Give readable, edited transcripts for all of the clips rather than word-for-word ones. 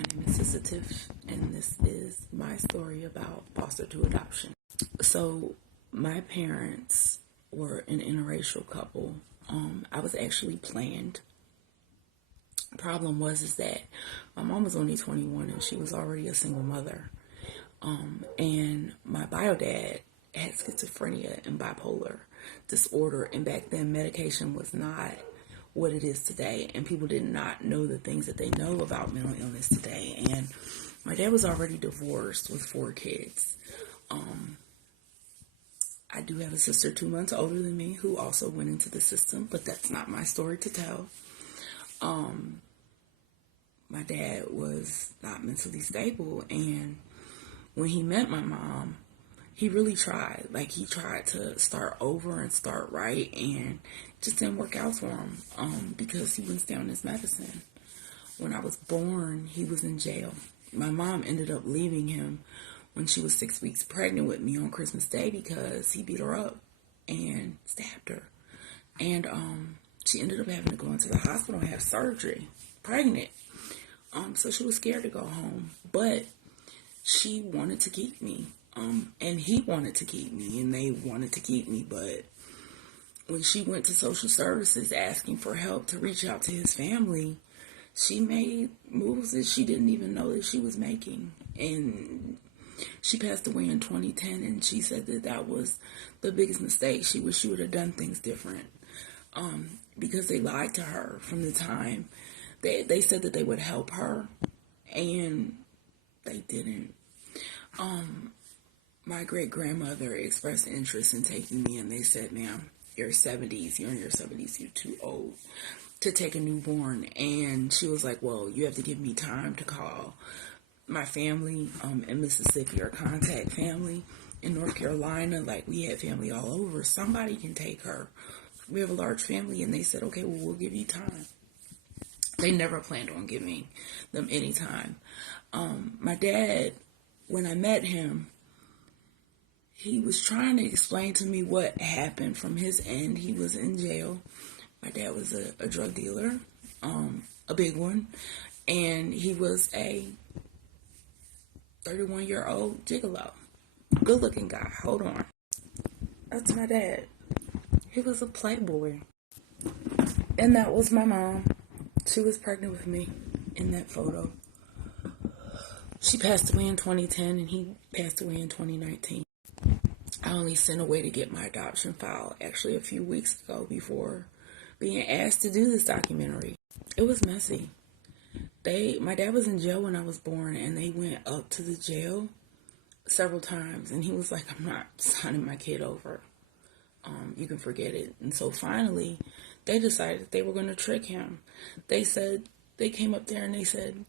My name is Sister Tiff, and this is my story about foster to adoption. So, my parents were an interracial couple. I was actually planned. Problem was that my mom was only 21 and she was already a single mother. And my bio dad had schizophrenia and bipolar disorder, and back then medication was not what it is today, and people did not know the things that they know about mental illness today. And my dad was already divorced with 4 kids. I do have a sister 2 months older than me who also went into the system, but that's not my story to tell. My dad was not mentally stable, and when he met my mom, he really tried. Like, he tried to start over and start right, and it just didn't work out for him because he went down his medicine. When I was born, he was in jail. My mom ended up leaving him when she was 6 weeks pregnant with me on Christmas Day because he beat her up and stabbed her. And she ended up having to go into the hospital and have surgery, pregnant. So she was scared to go home, but she wanted to keep me. And he wanted to keep me, and they wanted to keep me, but when she went to social services asking for help to reach out to his family, she made moves that she didn't even know that she was making. And she passed away in 2010, and she said that was the biggest mistake. She wished she would have done things different, because they lied to her from the time. They said that they would help her, and they didn't. My great-grandmother expressed interest in taking me, and they said, ma'am, you're in your 70s, you're too old to take a newborn. And she was like, well, you have to give me time to call my family in Mississippi, or contact family in North Carolina. Like, we had family all over. Somebody can take her. We have a large family. And they said, okay, well, we'll give you time. They never planned on giving them any time. My dad, when I met him, he was trying to explain to me what happened from his end. He was in jail. My dad was a drug dealer, a big one, and he was a 31-year-old gigolo. Good-looking guy. Hold on. That's my dad. He was a playboy. And that was my mom. She was pregnant with me in that photo. She passed away in 2010, and he passed away in 2019. I only sent away to get my adoption file actually a few weeks ago before being asked to do this documentary. It was messy. My dad was in jail when I was born, and they went up to the jail several times, and he was like, I'm not signing my kid over. You can forget it. And so finally, they decided they were going to trick him. They came up there and they said,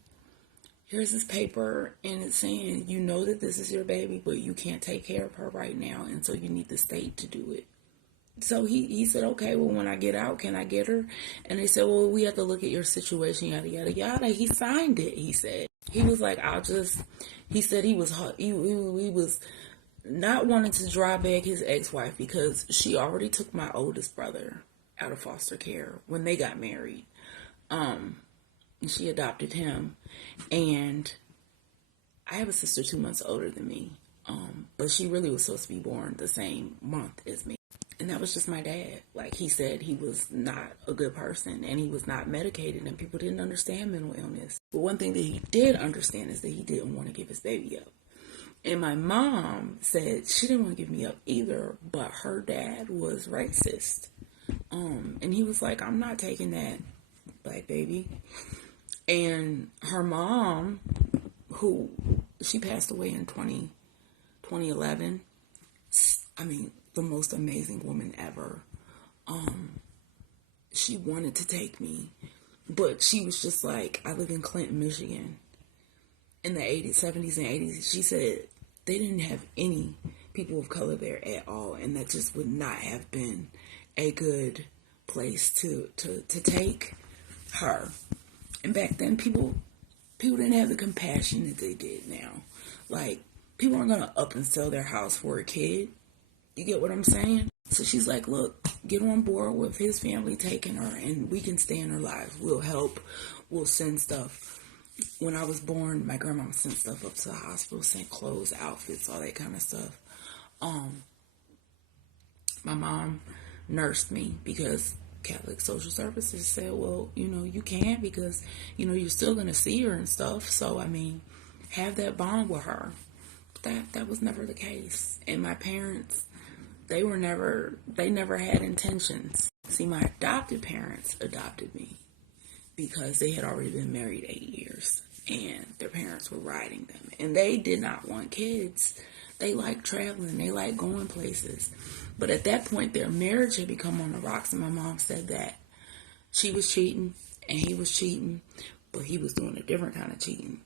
here's this paper, and it's saying, you know that this is your baby, but you can't take care of her right now, and so you need the state to do it. So he said, okay, well, when I get out, can I get her? And they said, well, we have to look at your situation, yada, yada, yada. He signed it, he said. He was like, he said he was not wanting to dry bag his ex-wife because she already took my oldest brother out of foster care when they got married. She adopted him, and I have a sister 2 months older than me, but she really was supposed to be born the same month as me, and that was just my dad. Like, he said he was not a good person, and he was not medicated, and people didn't understand mental illness. But one thing that he did understand is that he didn't want to give his baby up, and my mom said she didn't want to give me up either, but her dad was racist, and he was like, I'm not taking that black baby. And her mom, who she passed away in 2011, I mean, the most amazing woman ever. She wanted to take me, but she was just like, I live in Clinton, Michigan. In the 80s, 70s, and 80s, she said they didn't have any people of color there at all, and that just would not have been a good place to take her. And back then, people didn't have the compassion that they did now. Like, people aren't going to up and sell their house for a kid. You get what I'm saying? So she's like, look, get on board with his family taking her, and we can stay in her lives. We'll help. We'll send stuff. when I was born, my grandma sent stuff up to the hospital, sent clothes, outfits, all that kind of stuff. My mom nursed me because Catholic Social Services said, well, you can because, you're still going to see her and stuff. So, I mean, have that bond with her. That was never the case. And my parents, they never had intentions. See, my adopted parents adopted me because they had already been married 8 years and their parents were riding them. And they did not want kids. They liked traveling. They liked going places. But at that point, their marriage had become on the rocks. And my mom said that she was cheating and he was cheating, but he was doing a different kind of cheating.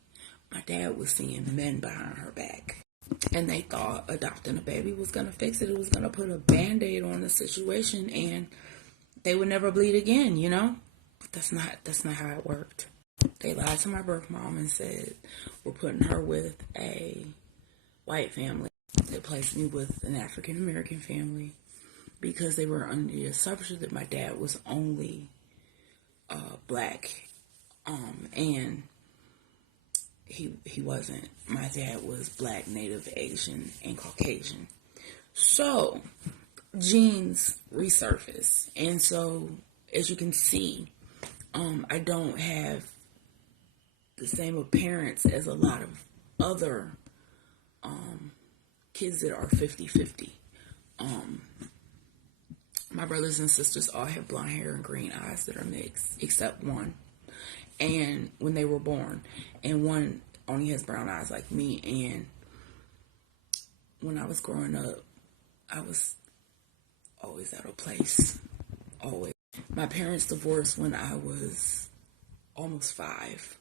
My dad was seeing men behind her back. And they thought adopting a baby was going to fix it. It was going to put a Band-Aid on the situation and they would never bleed again, But that's not how it worked. They lied to my birth mom and said, we're putting her with a white family. They placed me with an African American family because they were under the assumption that my dad was only black. And he wasn't. My dad was black, Native, Asian, and Caucasian. So genes resurface. And so, as you can see, I don't have the same appearance as a lot of other kids that are 50-50. My brothers and sisters all have blonde hair and green eyes that are mixed, except one. And when they were born, and one only has brown eyes like me. And when I was growing up, I was always out of place. Always. My parents divorced when I was almost 5.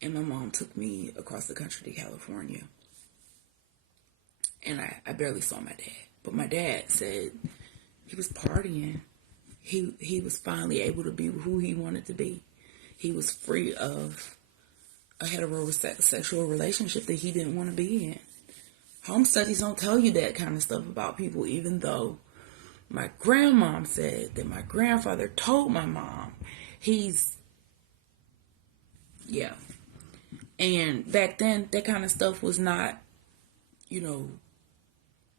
And my mom took me across the country to California. And I barely saw my dad. But my dad said he was partying. He was finally able to be who he wanted to be. He was free of a heterosexual relationship that he didn't want to be in. Home studies don't tell you that kind of stuff about people, even though my grandmom said that my grandfather told my mom yeah. And back then, that kind of stuff was not,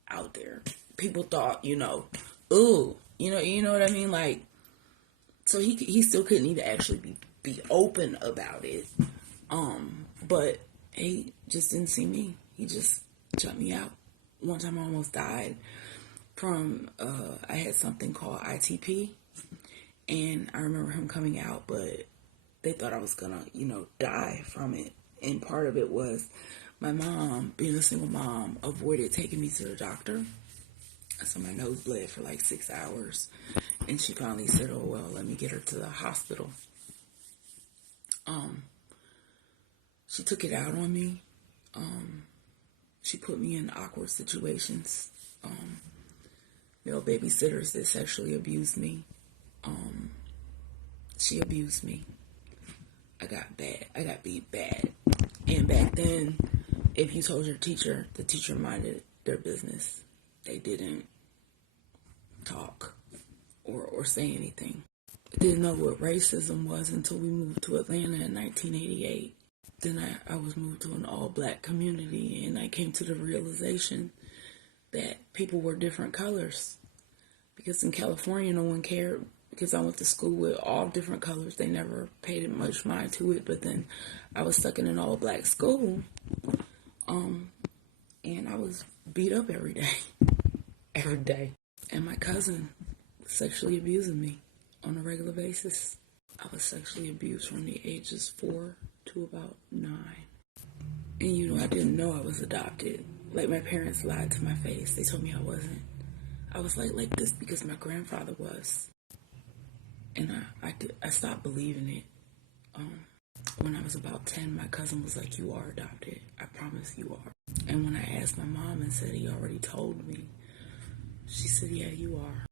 out there. People thought, ooh, you know what I mean? Like, so he still couldn't even actually be open about it. But he just didn't see me. He just shut me out. One time I almost died from, I had something called ITP. And I remember him coming out, but they thought I was gonna, die from it. And part of it was my mom, being a single mom, avoided taking me to the doctor. So my nose bled for like 6 hours. And she finally said, oh, well, let me get her to the hospital. She took it out on me. She put me in awkward situations. Male babysitters that sexually abused me. She abused me. I got beat bad. And back then, if you told your teacher, the teacher minded their business. They didn't talk or say anything. I didn't know what racism was until we moved to Atlanta in 1988. Then I was moved to an all-black community, and I came to the realization that people were different colors. Because in California, no one cared, because I went to school with all different colors. They never paid much mind to it, but then I was stuck in an all-black school, and I was beat up every day. Every day. And my cousin was sexually abusing me on a regular basis. I was sexually abused from the ages 4 to about 9. And I didn't know I was adopted. Like, my parents lied to my face. They told me I wasn't. I was like this because my grandfather was. And I stopped believing it. When I was about 10, my cousin was like, you are adopted. I promise you are. And when I asked my mom and said he already told me, she said, yeah, you are.